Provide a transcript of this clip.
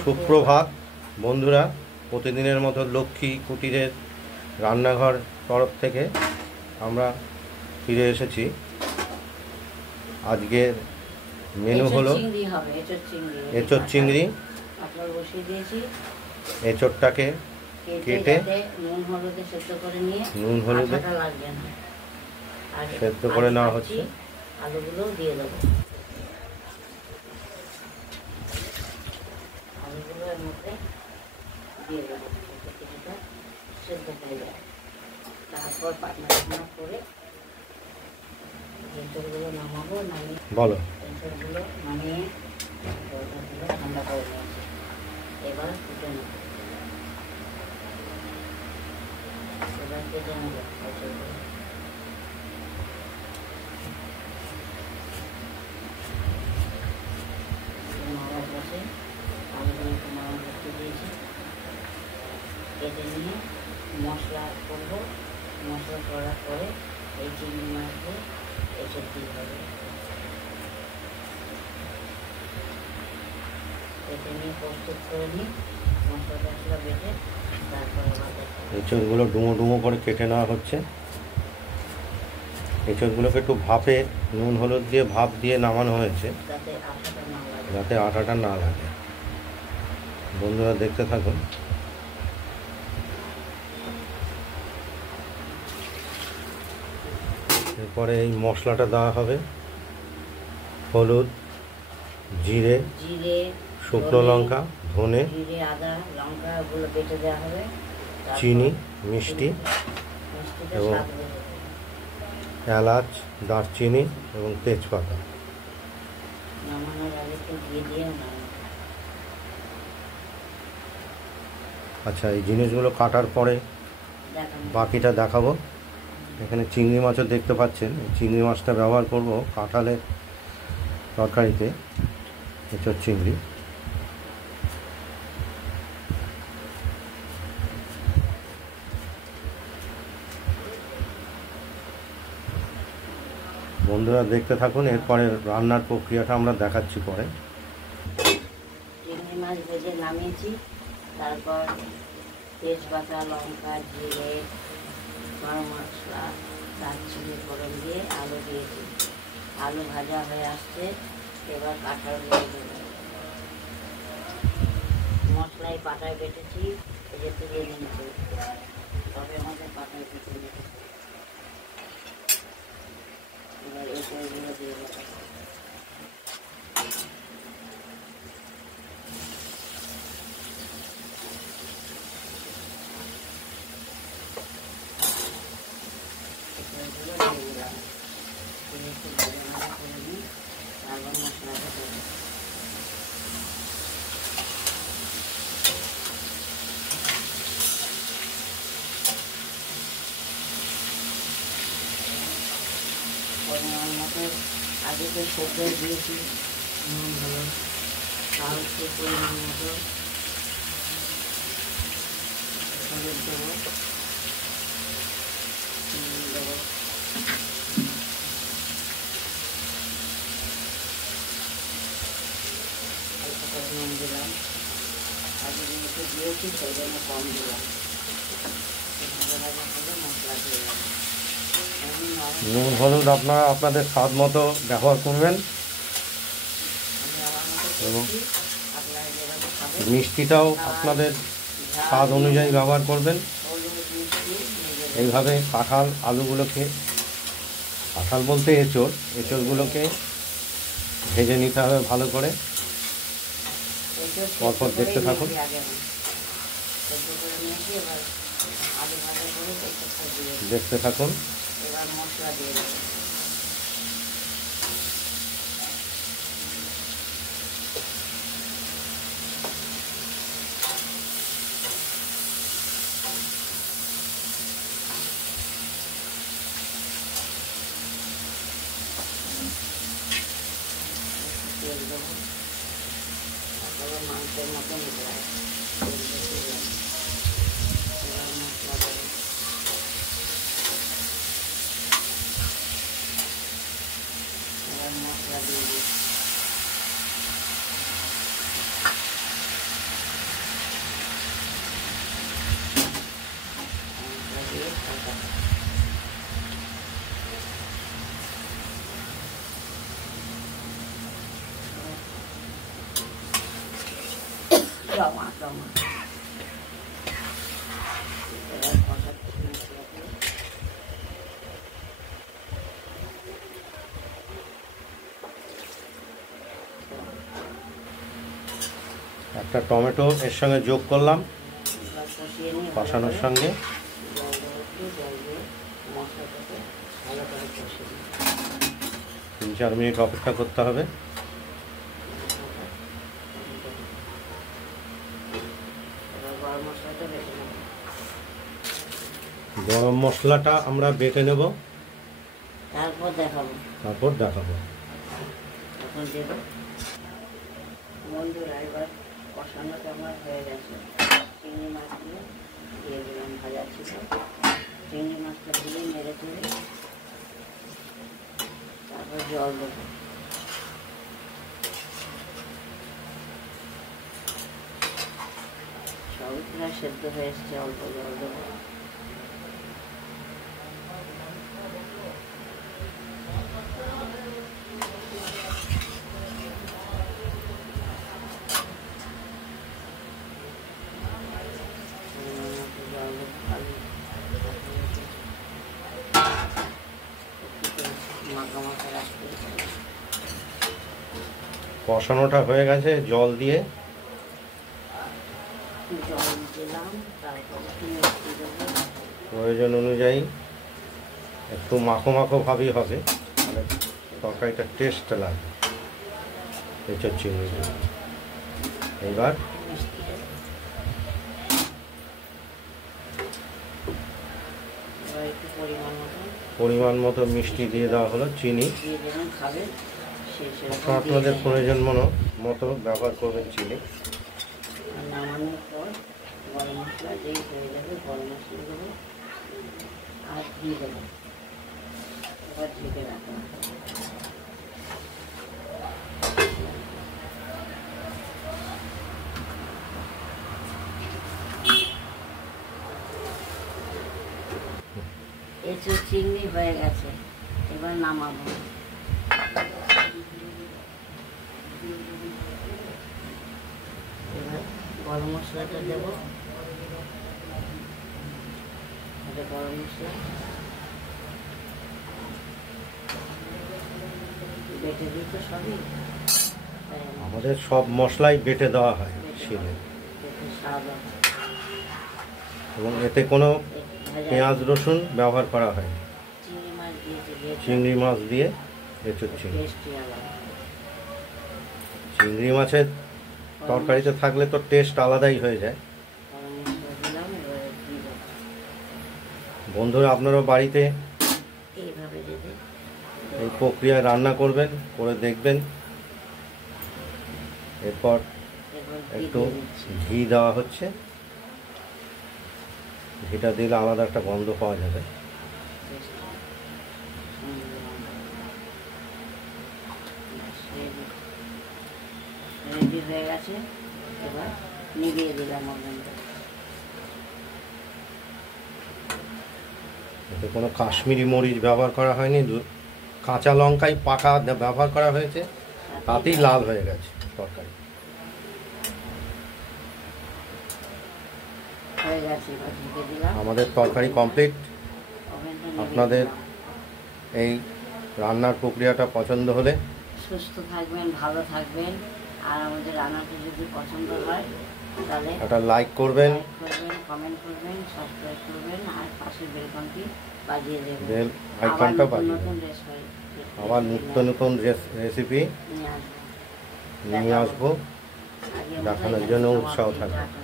সুপ্রভাত বন্ধুরা, প্রতিদিনের মতো লক্ষ্মী কুটিরের রান্নাঘর তরফ থেকে আমরা ফিরে এসেছি। আজকের মেনু হলো এঁচোড় চিংড়ি। এঁচোড়টাকে কেটে নুন হলুদে সেদ্ধ করে নেওয়া হচ্ছে। আলুগুলো দিয়ে দেবো। আলুগুলো এর মধ্যে দিয়ে দেবো, কিছুটা সেদ্ধ হয়ে যায়। তারপর পাতলা করে এঁচড়গুলো নামাবো। নামিয়ে বলো এঁচড়গুলো নামিয়ে ঠান্ডা করে নিয়েছি। এবার কেটে নেব। এঁচড়গুলো কেটে নিয়ে মশলা করবো। মশলা করার পরে এই চিংড়ি মাছগুলো এঁচড় দিয়ে হবে। কেটে নিয়ে প্রস্তুত করে নিই মশলা টশলা বেটে। তারপরে এঁচড়গুলো ডুমো ডুমো করে কেটে নেওয়া হচ্ছে। এঁচড়গুলোকে একটু ভাপে নুন হলুদ দিয়ে ভাপ দিয়ে নামানো হয়েছে, যাতে আটাটা না লাগে। বন্ধুরা দেখতে থাকুন। এরপরে এই মশলাটা দেওয়া হবে। হলুদ, জিরে, শুকনো লঙ্কা, ধনে, আদা লঙ্কা এগুলো বেটে দেওয়া হবে। চিনি, মিষ্টি এবং এলাচ, দারচিনি এবং তেজপাতা। আচ্ছা, এই জিনিসগুলো কাটার পরে বাকিটা দেখাবো। এখানে চিংড়ি মাছও দেখতে পাচ্ছেন। চিংড়ি মাছটা ব্যবহার করব কাঁঠালের তরকারিতে, এঁচোড় চিংড়ি। বন্ধুরা দেখতে থাকুন, এরপরে রান্নার প্রক্রিয়াটা আমরা দেখাচ্ছি পরে। চিংড়ি মাছ ভেজে নামিয়েছি। তারপর তেজপাতা, লঙ্কা, জিরে, গরম মশলা, দারচিনি ফোড়ন দিয়ে আলু দিয়েছি। আলু ভাজা হয়ে আসছে। এবার কাঁঠালগুলো দেবো। মশলায় পাটায় বেটেছি, এই যে তুলে নিয়েছি। তবে আমাদের পাটায় বেটে নিয়েছি। এবার এঁচড়গুলো দিয়ে দেবো। পরিমাণ মতো আগে তো সেদ্ধ দিয়েছি, নুন হলো তাও একটু পরিমাণ মতো হলুদ দেবো, চিনি দেবো, অল্প করে নুন দিলাম। আগে যেহেতু দিয়েছি সেই জন্য কম দিলাম। মশলা দিয়ে দিলাম। নুন হলুদ আপনারা আপনাদের স্বাদ মতো ব্যবহার করবেন এবং মিষ্টিটাও আপনাদের স্বাদ অনুযায়ী ব্যবহার করবেন। এইভাবে কাঁঠাল আলুগুলোকে, কাঁঠাল বলতে এঁচড়গুলোকে ভেজে নিতে হবে ভালো করে। পরপর দেখতে থাকুন। দেখতে থাকুন। এবার মশলা দিয়ে দেবো। তেল দেবো। তারপরে মাংসের মতো নিতে হয়। এবার মশলা দেবো। মশলা দিয়ে দিই। টমা টমা এবার কষাচ্ছি মশলাটা। একটা টমেটো এর সঙ্গে যোগ করলাম এবার কষিয়ে নিয়ে কষানোর সঙ্গে। জল দেবো, একটু জল দিয়ে মশলাটাকে ভালো করে কষিয়ে নিই। 3-4 মিনিট অপেক্ষা করতে হবে। এবার গরম মশলাটা বেটে নেব। গরম মশলাটা আমরা বেটে নেব, তারপর দেখাবো। তারপর দেখাবো। এখন দেব। বন্ধুরা এবার কষানোটা আমার হয়ে গেছে। চিংড়ি মাছগুলো দিয়ে দিলাম, ভাজা ছিল। চিংড়ি মাছটা দিয়ে নেড়ে চেড়ে তারপর জল দেবো। সবই প্রায় সেদ্ধ হয়ে এসছে, অল্প জল দেবো। কষানোটা হয়ে গেছে, জল দিয়ে জল দিলাম, তারপর মিষ্টি দেবো। প্রয়োজন অনুযায়ী একটু মাখো মাখো ভাবই হবে, মানে তরকারিটা টেস্ট লাগে এঁচোড় চিংড়ি। এইবার মিষ্টি দেবো। এবার একটু পরিমাণ মতো মিষ্টি দিয়ে দেওয়া হলো, চিনি দিয়ে দেবেন, খাবেন আপনাদের প্রয়োজন মতো ব্যবহার করবেন চিনি। আর নামানোর পর গরম মশলা যেই হয়ে যাবে, গরম মশলা দেবো আর ঘি দেবো। এবার ঢেকে রাখবো। এঁচোড় চিংড়ি হয়ে গেছে, এবার নামাবো। এবার গরম মশলাটা দেবো, এটা গরম মশলা বেটে দিতে সবই, তাই আমাদের সব মশলাই বেটে দেওয়া হয় শিলে, বেটে সাদা এবং এতে কোনো পেঁয়াজ রসুন ব্যবহার করা হয়। চিংড়ি মাছ দিয়েছে, চিংড়ি মাছ দিয়ে এঁচোড় চিংড়ি। টেস্টি আলাদা। চিংড়ি মাছের তরকারিতে থাকলে তো টেস্ট আলাদাই হয়ে যায়। গরম মশলা দিলাম, এবার ঘি দেবো। বন্ধুরা, আপনারাও বাড়িতে এইভাবে যদি এই প্রক্রিয়ায় রান্না করবেন, করে দেখবেন। এরপর এবার একটু ঘি দেওয়া হচ্ছে, ঘিটা দিলে আলাদা একটা গন্ধ পাওয়া যাবে। রেডি হয়ে গেছে, এবার নিভিয়ে দিলাম ওভেনটা। এতে কোনো কাশ্মীরি মরিচ ব্যবহার করা হয়নি, কাঁচা লঙ্কাই পাকা ব্যবহার করা হয়েছে, তাতেই লাল হয়ে গেছে তরকারি। হয়ে গেছে, এবার ঢেকে দিলাম। আমাদের তরকারি কমপ্লিট। ওভেনটা নিভিয়ে আপনাদের দিলাম। এই রান্নার প্রক্রিয়াটা পছন্দ হলে সুস্থ থাকবেন, ভালো থাকবেন। আর আমাদের রান্নাটি যদি পছন্দ হয় তাহলে একটা লাইক করবেন, লাইক করবেন, কমেন্ট করবেন, সাবস্ক্রাইব করবেন, আর পাশের বেলকনটি বাজিয়ে দেবেন। বেল আবার আইকনটা নতুন বাজিয়ে নতুন দেবেন। রেসিপি আবার নিত্য নতুন রেসিপি নিয়ে আসবো। নিয়ে আসবো, আগের মতোই দেখানোর জন্য সমাপ্তি, উৎসাহ থাকবে। টাটা।